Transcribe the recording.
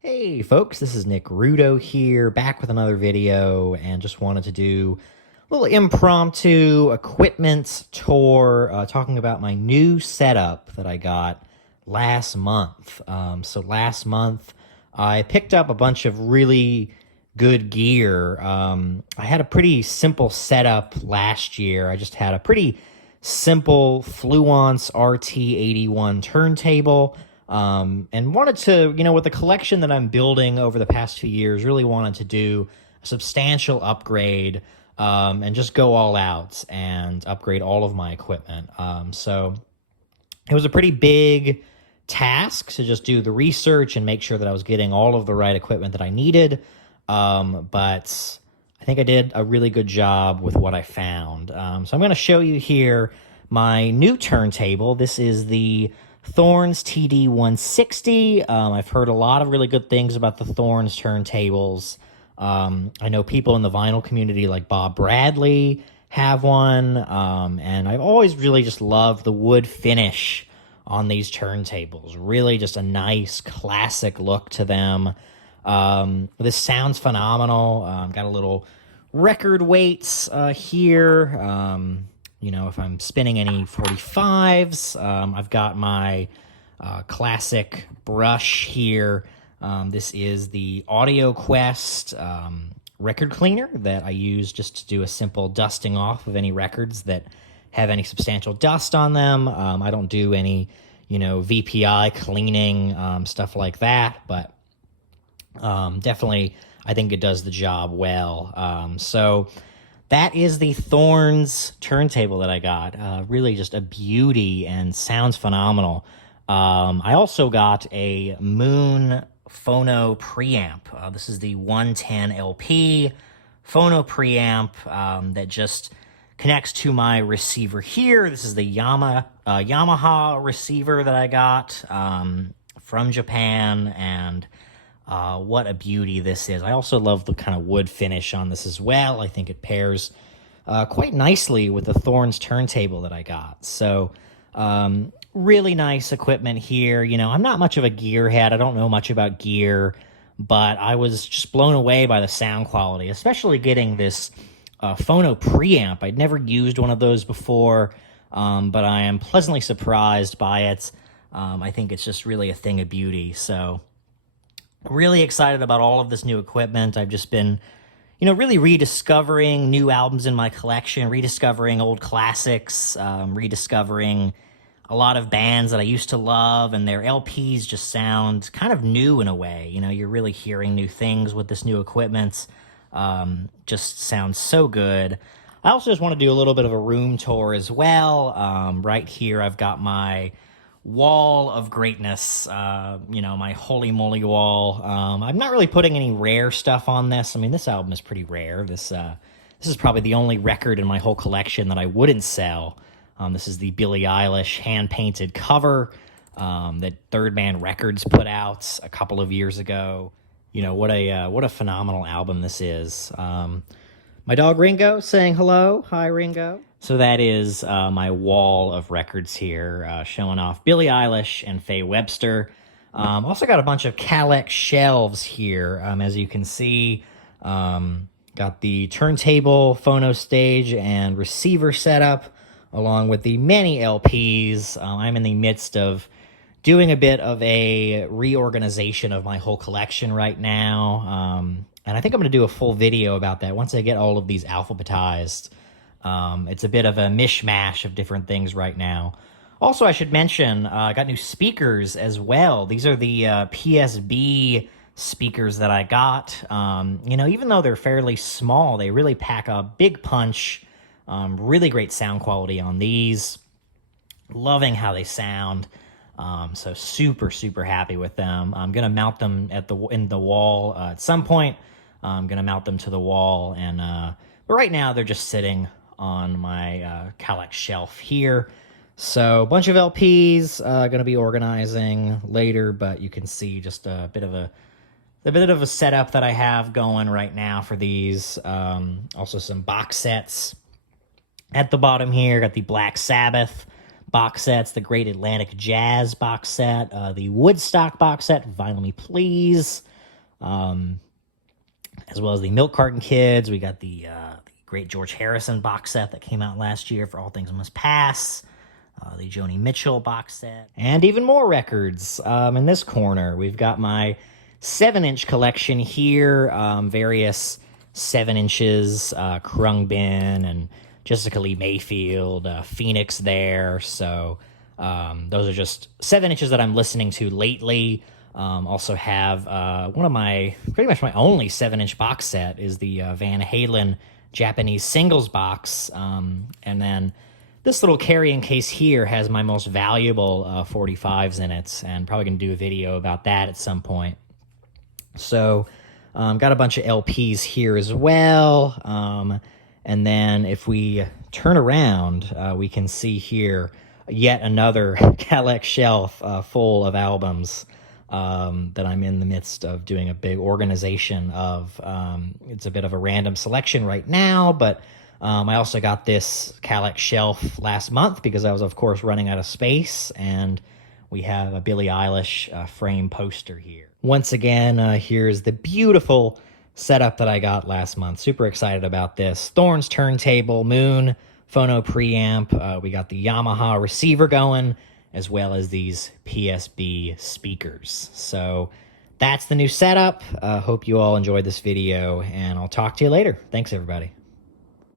Hey folks, this is Nick Rudo here, back with another video, and just wanted to do a little impromptu equipment tour, talking about my new setup that I got last month. So last month, I picked up a bunch of really good gear. I had a pretty simple setup last year. I just had a pretty simple Fluence RT81 turntable. And wanted to, with the collection that I'm building over the past 2 years, really wanted to do a substantial upgrade, and just go all out and upgrade all of my equipment. So it was a pretty big task to just do the research and make sure that I was getting all of the right equipment that I needed. But I think I did a really good job with what I found. So I'm going to show you here my new turntable. This is the Thorns TD160. I've heard a lot of really good things about the Thorns turntables. I know people in the vinyl community like Bob Bradley have one, and I've always really just loved the wood finish on these turntables. Really just a nice classic look to them. This sounds phenomenal. Got a little record weights here. If I'm spinning any 45s, I've got my classic brush here. This is the Audio Quest record cleaner that I use just to do a simple dusting off of any records that have any substantial dust on them. I don't do any, VPI cleaning, stuff like that, but definitely I think it does the job well. So that is the Thorns turntable that I got. Really just a beauty and sounds phenomenal. I also got a Moon Phono preamp. This is the 110 LP Phono preamp that just connects to my receiver here. This is the Yamaha receiver that I got from Japan, and what a beauty this is. I also love the kind of wood finish on this as well. I think it pairs quite nicely with the Thorns turntable that I got. So really nice equipment here. I'm not much of a gearhead. I don't know much about gear, but I was just blown away by the sound quality, especially getting this Phono preamp. I'd never used one of those before, but I am pleasantly surprised by it. I think it's just really a thing of beauty. So really excited about all of this new equipment. I've just been, really rediscovering new albums in my collection, rediscovering old classics, rediscovering a lot of bands that I used to love, and their LPs just sound kind of new in a way. You're really hearing new things with this new equipment. Just sounds so good. I also just want to do a little bit of a room tour as well. Right here, I've got my wall of greatness, my holy moly wall. I'm not really putting any rare stuff on this. I mean, this album is pretty rare. This is probably the only record in my whole collection that I wouldn't sell. This is the Billie Eilish hand-painted cover that Third Man Records put out a couple of years ago. What a phenomenal album this is. My dog Ringo saying hello. Hi, Ringo. So that is my wall of records here, showing off Billie Eilish and Faye Webster. Also got a bunch of Calex shelves here, as you can see. Got the turntable, phono stage, and receiver setup, along with the many LPs. I'm in the midst of doing a bit of a reorganization of my whole collection right now. And I think I'm going to do a full video about that once I get all of these alphabetized. It's a bit of a mishmash of different things right now. Also, I should mention, I got new speakers as well. These are the PSB speakers that I got. Even though they're fairly small, they really pack a big punch. Really great sound quality on these. Loving how they sound. So super, super happy with them. I'm going to mount them in the wall at some point. I'm going to mount them to the wall, but right now they're just sitting on my Calex shelf here. So a bunch of LPs going to be organizing later, but you can see just a bit of a setup that I have going right now for these. Also some box sets at the bottom here. Got the Black Sabbath box sets, the Great Atlantic Jazz box set, the Woodstock box set, Vinyl Me Please, as well as the Milk Carton Kids. We got the Great George Harrison box set that came out last year for All Things Must Pass, the Joni Mitchell box set, and even more records. In this corner, we've got my 7-inch collection here, various 7 inches, Khruangbin and Jessica Lee Mayfield, Phoenix there. So those are just 7 inches that I'm listening to lately. Also have one of my, pretty much my only 7-inch box set is the Van Halen Japanese singles box. And then this little carrying case here has my most valuable 45s in it, and probably going to do a video about that at some point. So got a bunch of LPs here as well. And then if we turn around, we can see here yet another Kalex shelf full of albums that I'm in the midst of doing a big organization of. It's a bit of a random selection right now, but I also got this Kalex shelf last month because I was, of course, running out of space, and we have a Billie Eilish frame poster here. Once again, here's the beautiful setup that I got last month. Super excited about this. Thorns turntable, Moon phono preamp. We got the Yamaha receiver going, as well as these PSB speakers. So that's the new setup. Hope you all enjoyed this video, and I'll talk to you later. Thanks, everybody.